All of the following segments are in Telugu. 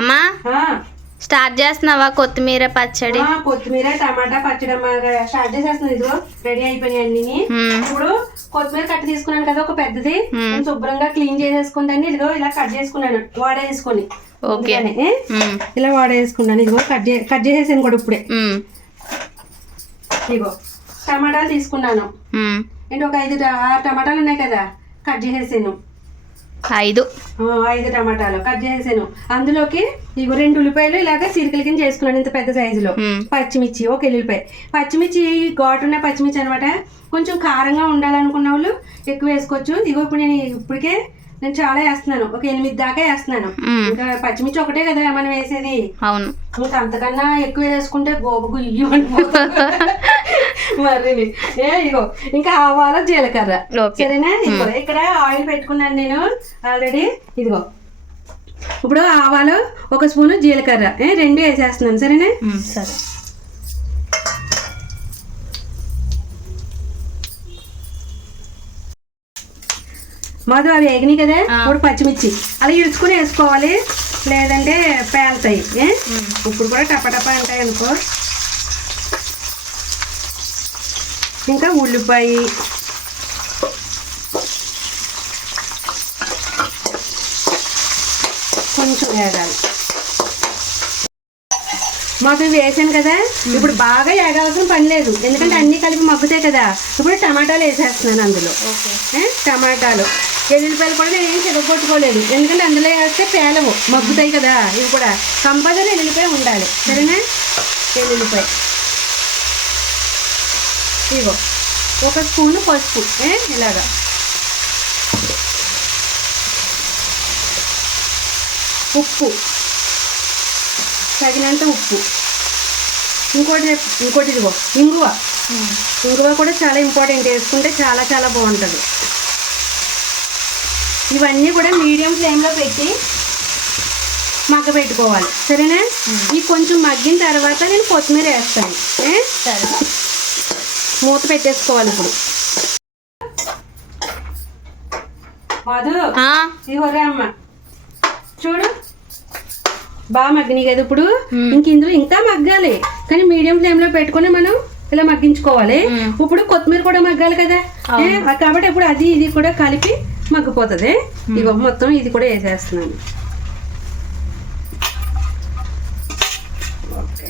అమ్మా స్టార్ట్ చేస్తున్నావా కొత్తిమీర పచ్చడి? కొత్తిమీర టమాటా పచ్చడి స్టార్ట్ చేసేస్తున్నాను. ఇదిగో రెడీ అయిపోయినాయి అన్ని. ఇప్పుడు కొత్తిమీర కట్ తీసుకున్నాను కదా ఒక పెద్దది, శుభ్రంగా క్లీన్ చేసేసుకుంటాను. ఇదిగో ఇలా కట్ చేసుకున్నాను వాడేసుకొని. ఓకే, ఇలా వాడేసుకున్నాను. ఇదిగో కట్ చేసేసాను కూడా ఇప్పుడే. ఇదిగో టమాటాలు తీసుకున్నాను. ఏంటి ఒక 5 టమాటాలు ఉన్నాయి కదా, కట్ చేసేసాను. 5 టమాటాలు కట్ చేసేసాను. అందులోకి ఇగో 2 ఉల్లిపాయలు ఇలాగ చిరుకల కింద చేసుకున్నాను ఇంత పెద్ద సైజులో. పచ్చిమిర్చి, ఒక ఎల్లుల్లిపాయ. పచ్చిమిర్చి ఘాటున్న పచ్చిమిర్చి అనమాట. కొంచెం కారంగా ఉండాలనుకున్న వాళ్ళు ఎక్కువ వేసుకోవచ్చు. ఇగో ఇప్పుడు నేను చాలా వేస్తున్నాను, ఒక 8 దాకా వేస్తున్నాను. ఇంకా పచ్చిమిర్చి ఒకటే కదా మనం వేసేది. అవును, ఇంకా అంతకన్నా ఎక్కువ వేసుకుంటే గోబగు మరి ఇగో ఇంకా ఆవాలు జీలకర్ర. సరేనా? ఇదిగో ఇక్కడ ఆయిల్ పెట్టుకున్నాను నేను ఆల్రెడీ. ఇదిగో ఇప్పుడు ఆవాలు 1 స్పూను, జీలకర్ర 2 వేసేస్తున్నాను. సరేనా? సరే. మాధు అవి వేగినాయి కదా. ఇప్పుడు పచ్చిమిర్చి అలా ఇడుచుకుని వేసుకోవాలి, లేదంటే పేలుతాయి. ఇప్పుడు కూడా టపటపా ఉంటాయి అనుకో. ఇంకా ఉల్లిపాయ, కొంచెం వేగాలి. మాకు వేసాను కదా, ఇప్పుడు బాగా వేగాల్సిన పని లేదు, ఎందుకంటే అన్ని కలిపి మగ్గుతాయి కదా. ఇప్పుడు టమాటాలు వేసేస్తున్నాను అందులో. టమాటాలు, ఎల్లుల్లిపాయలు కూడా నేను ఏం చెదగొట్టుకోలేదు, ఎందుకంటే అందులో వేస్తే పేలవు, మగ్గుతాయి కదా. ఇవి కూడా కంపల్సరీ ఎల్లుల్లిపాయ ఉండాలి. సరేనా? ఎల్లుల్లిపాయ ఇగో 1 స్పూను పసుపు ఇలాగా. ఉప్పు తగినంత ఉప్పు. ఇంకోటి ఇదిగో ఇంగువ. ఇంగువ కూడా చాలా ఇంపార్టెంట్, వేసుకుంటే చాలా చాలా బాగుంటుంది. ఇవన్నీ కూడా మీడియం ఫ్లేమ్లో పెట్టి మగ్గ పెట్టుకోవాలి. సరేనా? ఇవి కొంచెం మగ్గిన తర్వాత నేను కొత్తిమీర వేస్తాను. సరే, మూత పెట్టేసుకోవాలి. ఇప్పుడు మధు ఇవరే అమ్మ చూడు, బాగా మగ్గినాయి కదా. ఇప్పుడు ఇందులో ఇంకా మగ్గాలి, కానీ మీడియం ఫ్లేమ్లో పెట్టుకుని మనం ఇలా మగ్గించుకోవాలి. ఇప్పుడు కొత్తిమీర కూడా మగ్గాలి కదా, కాబట్టి ఇప్పుడు అది ఇది కూడా కలిపి మగ్గిపోతుంది. ఇగో మొత్తం ఇది కూడా వేసేస్తున్నాను. ఓకే,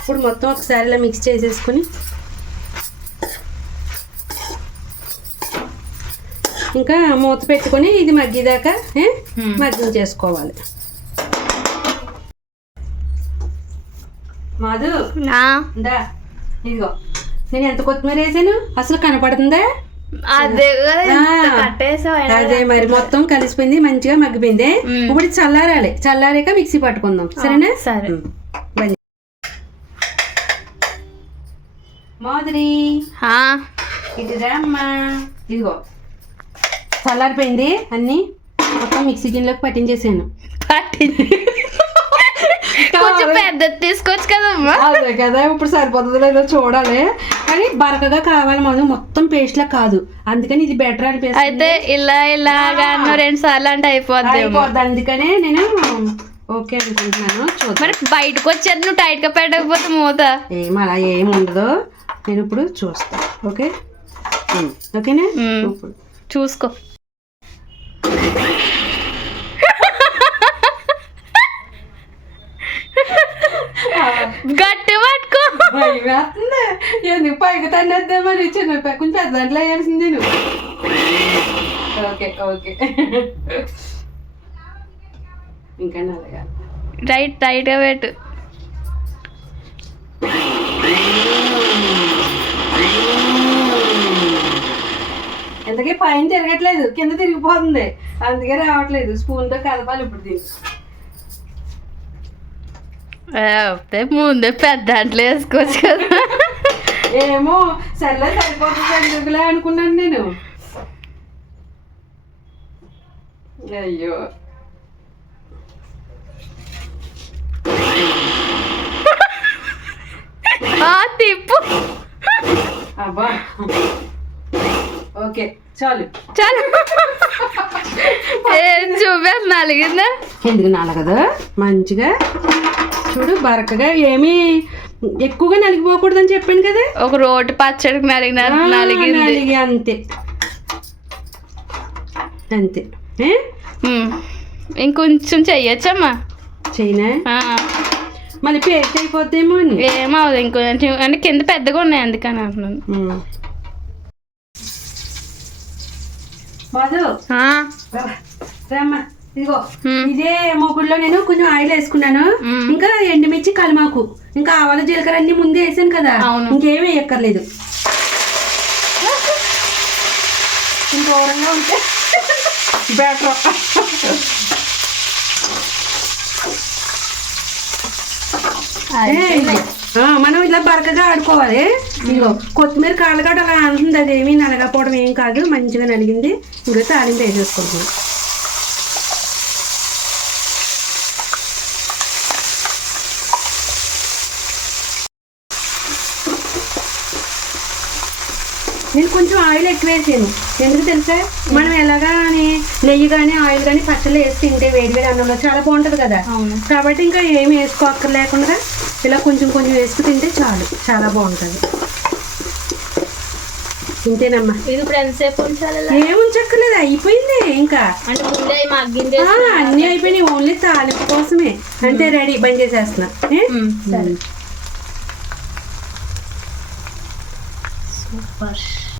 ఇప్పుడు మొత్తం ఒకసారి ఇలా మిక్స్ చేసేసుకుని ఇంకా మూత పెట్టుకొని ఇది మగ్గిదాకా మగ్గించేసుకోవాలి. మాధు ఇదిగో నేను ఎంత కొత్తిమీర వేసాను అసలు కనపడుతుందా? అదే మరి మొత్తం కలిసిపోయింది, మంచిగా మగ్గిపోయింది. ఇప్పుడు చల్లారాలి, చల్లారాక మిక్సీ పట్టుకుందాం. సరేనా? సరే. మాధురి ఇటురా అమ్మా. ఇదిగో చల్లారిపోయింది, అన్ని మొత్తం మిక్సీ గిన్నెలోకి పట్టించేసాను. కొంచెం పెద్దది తీసుకోవచ్చు కదమ్మా. అదే కదా, ఇప్పుడు సరిపోతుందో లేదో చూడాలి, కానీ బరకగా కావాలి మనం, మొత్తం పేస్ట్ లా కాదు. అందుకని ఇది బెటర్ అనిపిస్తుంది. అయితే ఇలాగా 2 సార్లు అంటే అయిపోద్ది. అందుకనే నేను ఓకే అనుకుంటున్నాను. మరి బయటకు వచ్చేది నువ్వు టైట్ గా పెట్టకపోతే మూత అలా ఏమి ఉండదు. నేను ఇప్పుడు చూస్తాను. ఓకే ఓకేనా? చూసుకో. గట్టి పట్టుకో. వేస్తుంది ఎందుకు పైకి తన్నేద్దా మరి, చిన్న కొంచెం పెద్ద దాంట్లో వేయాల్సింది నువ్వు. ఓకే ఓకే, ఇంకా నల్లగా టైట్ గా పెట్టు. ఇంతకీ పైన తిరగట్లేదు, కింద తిరిగిపోతుంది, అందుకే రావట్లేదు. స్పూన్తో కలపాలి ఇప్పుడు దీన్ని. ముందే పెద్ద దాంట్లో వేసుకోవచ్చు కదా. ఏమో సర్లే సరిపోతుంది ఎందుకులే అనుకున్నాను నేను. అయ్యో తిప్పు. అబ్బా ఓకే చాలు చాలు. చూపేది నలిగిందా? ఎందుకు నలగదు? మంచిగా చూడు, బరకగా ఏమీ ఎక్కువగా నలిగిపోకూడదని చెప్పాను కదా. ఒక రోటి పచ్చడికి నలిగింది. నలిగి అంతే అంతే. ఇంకొంచెం చెయ్యొచ్చమ్మా. చైనా మళ్ళీ పేస్ట్ అయిపోద్దేమో అని. ఏమవుదు ఇంకొంచెం, అంటే కింద పెద్దగా ఉన్నాయి అందుకని అంటున్నాను. మధు రామ్మా, ఇదిగో ఇదే మొగుడులో నేను కొంచెం ఆయిల్ వేసుకున్నాను. ఇంకా ఎండుమిర్చి, కలిమాకు, ఇంకా ఆవాలు, జీలకర్ర అన్ని ముందే వేసాను కదా, ఇంకేమీ వేయక్కర్లేదు. ఇంకోరంగా ఉంటే బెటర్. మనం ఇలా బరకగా ఆడుకోవాలి. ఇదిగో కొత్తిమీర కాళ్ళగడ్డ అలా అంటుంది, అది ఏమీ నలగపోవడం ఏం కాదు, మంచిగా నలిగింది. ఇంకా తాలింపు వేసేసుకుంటున్నాం. నేను కొంచెం ఆయిల్ ఎక్కువ వేసాను, ఎందుకు తెలుసా? మనం ఎలాగా నెయ్యి కానీ ఆయిల్ కానీ పచ్చళ్ళు వేసి తింటే వేడి వేడి అన్నంలో చాలా బాగుంటుంది కదా. కాబట్టి ఇంకా ఏమి వేసుకోక్కర్లేకుండా ఇలా కొంచెం కొంచెం వేసుకు తింటే చాలు, చాలా బాగుంటుంది. ఇంతేనమ్మా. ఇది ఇప్పుడు ఎంతసేపు ఉంచాలి? ఏం ఉంచక్కర్లేదు, అయిపోయింది. ఇంకా అన్నీ అయిపోయినాయి, ఓన్లీ తాలింపు కోసమే. అంటే రెడీ, బంద్ చేసేస్తున్నా. సూపర్.